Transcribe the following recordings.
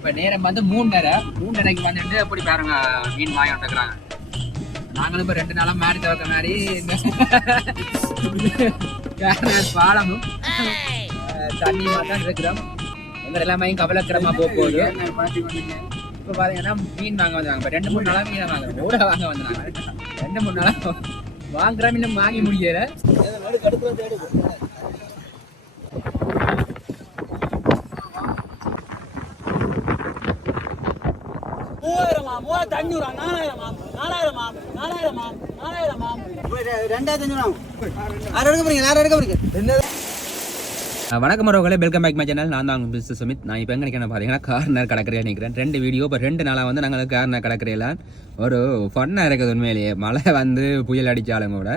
இப்போ நேரம் வந்து 3:30 வந்துட்டு எப்படி பாருங்க மீன் வாங்கி வந்துருக்குறாங்க. நாங்களும் இப்போ 2 நாளாக மாறி தவிர்க்க மாதிரி பாலமும் தண்ணியுமா தான் இருக்கிறோம். எங்க எல்லாமே கவலைக்கிடமா போகுது. இப்போ பார்த்தீங்கன்னா மீன் வாங்க வந்தாங்க. இப்போ 2-3 நாளாக மீனை வாங்குறோம். ஊட வாங்க வந்தாங்க. 2-3 நாளாக வாங்குறோம், இன்னும் வாங்கி முடியல. வணக்கம் மரவர்களே, வெல்கம் பேக் மை சேனல். நான் தான் மிஸ்டர் சுமித். நான் இப்போ எங்கே நிற்கிறேன் பார்த்தீங்கன்னா கார்னர் கடற்கரையாக நிற்கிறேன். 2 வீடியோ இப்போ 2 நாளாக வந்து நாங்கள் கார்னர் கடற்கரையில் ஒரு ஃபன்னாக இருக்குது. உண்மையிலேயே மழை வந்து புயல் அடித்தாலும் கூட,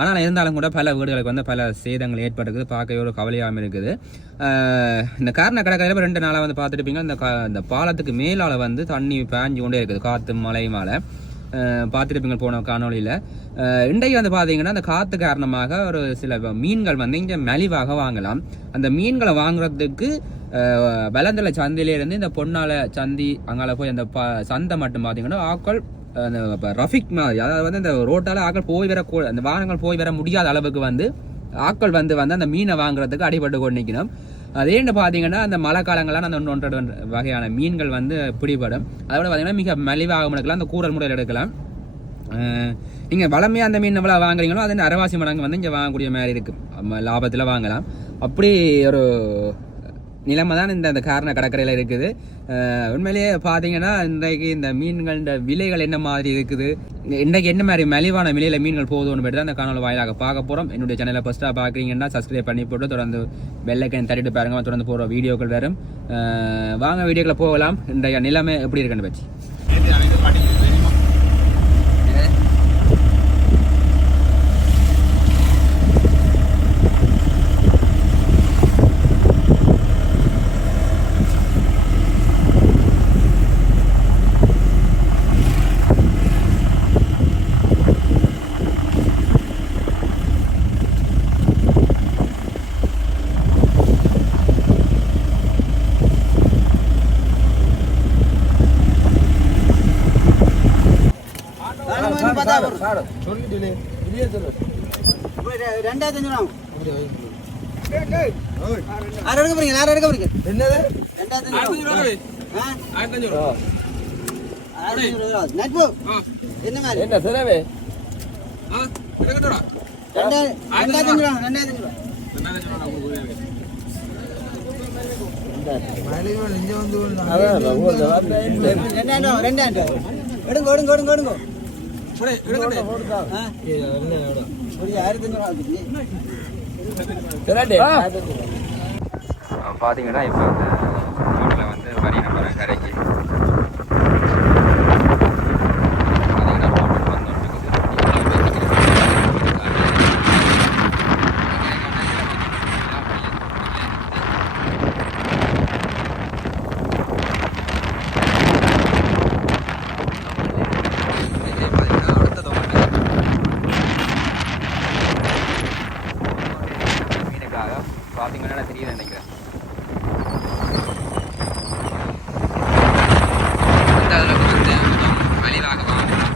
ஆனால் இருந்தாலும் கூட பல வீடுகளுக்கு வந்து பல சேதங்கள் ஏற்பட்டுருக்குது. பார்க்கவே ஒரு கவலையாகவும் இருக்குது. இந்த கார்னர் கடற்கரையில் 2 நாளாக வந்து பார்த்துருப்பீங்க. இந்த பாலத்துக்கு மேலால் வந்து தண்ணி பாஞ்சு கொண்டே இருக்குது. காற்று மழை மேலே பார்த்துருப்பீங்க போன காணொலியில். இன்றைக்கு வந்து பார்த்தீங்கன்னா அந்த காற்று காரணமாக ஒரு சில மீன்கள் வந்து இங்கே மலிவாக வாங்கலாம். அந்த மீன்களை வாங்குறதுக்கு வெள்ளந்தலை சந்தையிலேருந்து இந்த பொன்னால சந்தி அங்கால போய் அந்த சந்தை மட்டும் பார்த்தீங்கன்னா ஆக்கள் அந்த ரஃபிக் மாதிரி, அதாவது வந்து இந்த ரோட்டால் ஆக்கள் போய் வர, அந்த வாகனங்கள் போய் வர முடியாத அளவுக்கு வந்து ஆக்கள் வந்து அந்த மீனை வாங்குறதுக்கு அடிபட்டு கொண்டு நிற்கணும். அதேன்னு பார்த்தீங்கன்னா அந்த மழை காலங்கள்லாம் அந்த 1-1 வகையான மீன்கள் வந்து பிடிபடும். அதோட பார்த்தீங்கன்னா மிக மலிவாக எடுக்கலாம், அந்த கூரல் முறையில் எடுக்கலாம். நீங்கள் வளமையாக அந்த மீன் எவ்வளோ வாங்குறீங்களோ அது அரைவாசி மடங்கு வந்து இங்கே வாங்கக்கூடிய மாதிரி இருக்குது. லாபத்தில் வாங்கலாம். அப்படி ஒரு நிலைமை தான் இந்த கார்னர் கடற்கரையில் இருக்குது. உண்மையிலேயே பார்த்தீங்கன்னா இன்றைக்கு இந்த மீன்கள் விலைகள் என்ன மாதிரி இருக்குது, இன்றைக்கு என்ன மாதிரி மலிவான விலையில் மீன்கள் போகுதுன்னு போய்ட்டு தான் அந்த காணொலி வாயிலாக பார்க்க போகிறோம். என்னுடைய சேனலை ஃபஸ்ட்டாக பார்க்குறீங்கன்னா சப்ஸ்கிரைப் பண்ணி போட்டு தொடர்ந்து பெல் ஐக்கன் தட்டிட்டு பாருங்க. தொடர்ந்து போகிற வீடியோக்கள் வரும். வாங்க வீடியோக்களை போகலாம். இன்றைய நிலைமை எப்படி இருக்குன்னு வச்சு பார்த்தீங்கன்னா இப்போ ரோட்டில் வந்து வரி நம்பர் கரைக்கு பார்த்தீங்கன்னா தெரியுது நினைக்கிறேன். அதில் வந்து மலிவாக வாங்கலாம்.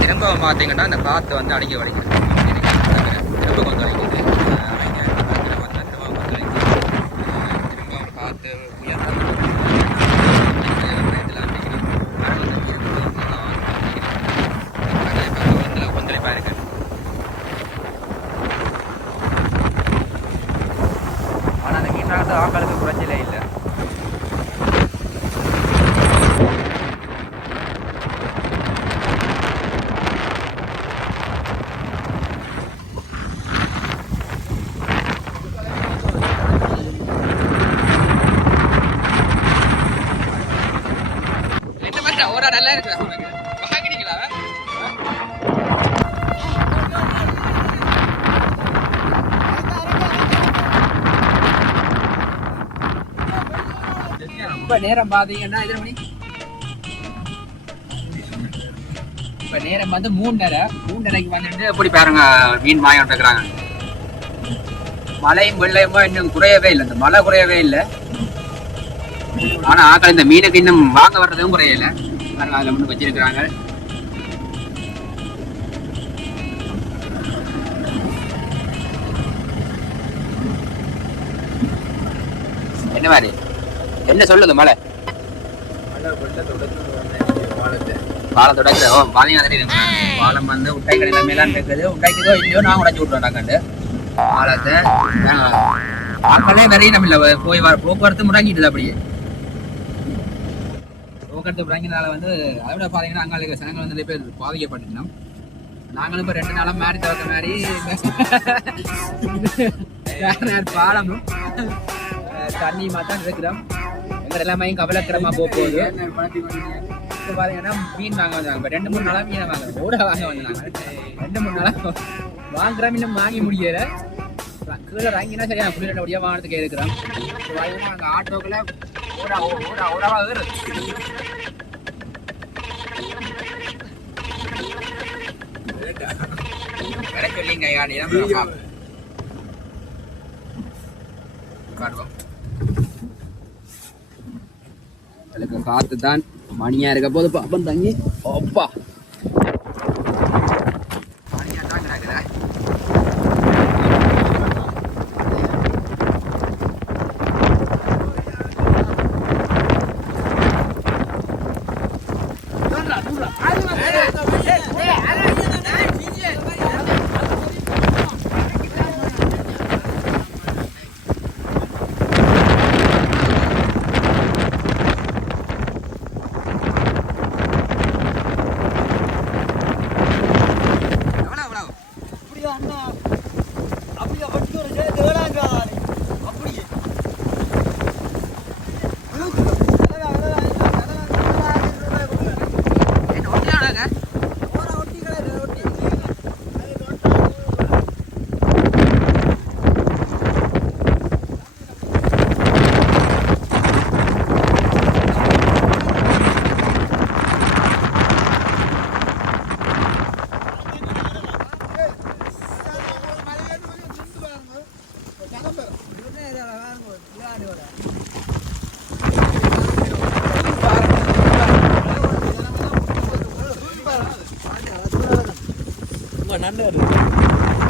திரும்ப பார்த்தீங்கன்னா அந்த காற்று வந்து அடிக்க வலிக்குது. திரும்ப கொஞ்சம் அடிக்குது. திரும்ப காற்று கொந்தளிப்பாக இருக்கு. ஆனால் அந்த மீனாக ஆக்களுக்கு குறைச்சலே இல்லை. நல்லா இருக்கு. வாங்கினீங்களா? இப்ப நேரம் பாத்தீங்கன்னா எத்தனை மணி? இப்ப நேரம் வந்து 3:30 வந்துட்டு எப்படி பாருங்க மீன் வாங்கிட்டு இருக்கிறாங்க. மழையும் வெள்ளையுமா இன்னும் குறையவே இல்லை. இந்த மழை குறையவே இல்லை. ஆனா ஆக்கள் இந்த மீனுக்கு இன்னும் வாங்க வர்றதும் குறையல. அதில் மட்டும் வச்சிருக்கிறாங்க. என்ன மாதிரி என்ன சொல்லுது மழை? பாலம் தொடக்கிற பாலம் வந்து உட்டாய் கடையில் மேலான் இருக்குது. உட்டாய்க்குதோ இல்லையோ நான் உடைச்சி விட்டுறாண்டாக்கண்டு பாலத்தை ஆக்களே நிறைய நம்ம இல்லை. போக்குவரத்து முடங்கிட்டுது. அப்படியே போக்குவரத்து முடங்கினால வந்து அதை விட பார்த்தீங்கன்னா அங்கே இருக்கிற சனங்கள் வந்து நிறைய பேர் பாதிக்கப்பட்டுட்டோம். நாங்களும் இப்போ 2 நாளாக மாறி தவிர்த்த மாதிரி பாலமும் தண்ணியுமா தான் இருக்கிறோம். எங்கள் எல்லாமே கவலைக்கிடமாக போகுது. இப்போ பார்த்தீங்கன்னா மீன் வாங்க வந்தாங்க. இப்போ 2-3 நாளாக மீனை வாங்க கூட வாங்க வந்தாங்க. 2-3 நாளாக வாங்குறோம். இன்னும் வாங்கி முடியலை. கீழே வாங்கினா சரியான புள்ளியோட ஒடியாக வாங்கினதுக்கே இருக்கிறோம். இப்போ பார்த்தீங்கன்னா அங்கே ஆட்டோக்களை ஓடாவாக இருக்குது. வர சொல்லிங்க காத்து தான் மணியா இருக்க போது பாப்பம் தங்கி அப்பா மணியா தான் கிடக்குற. நண்டு வருது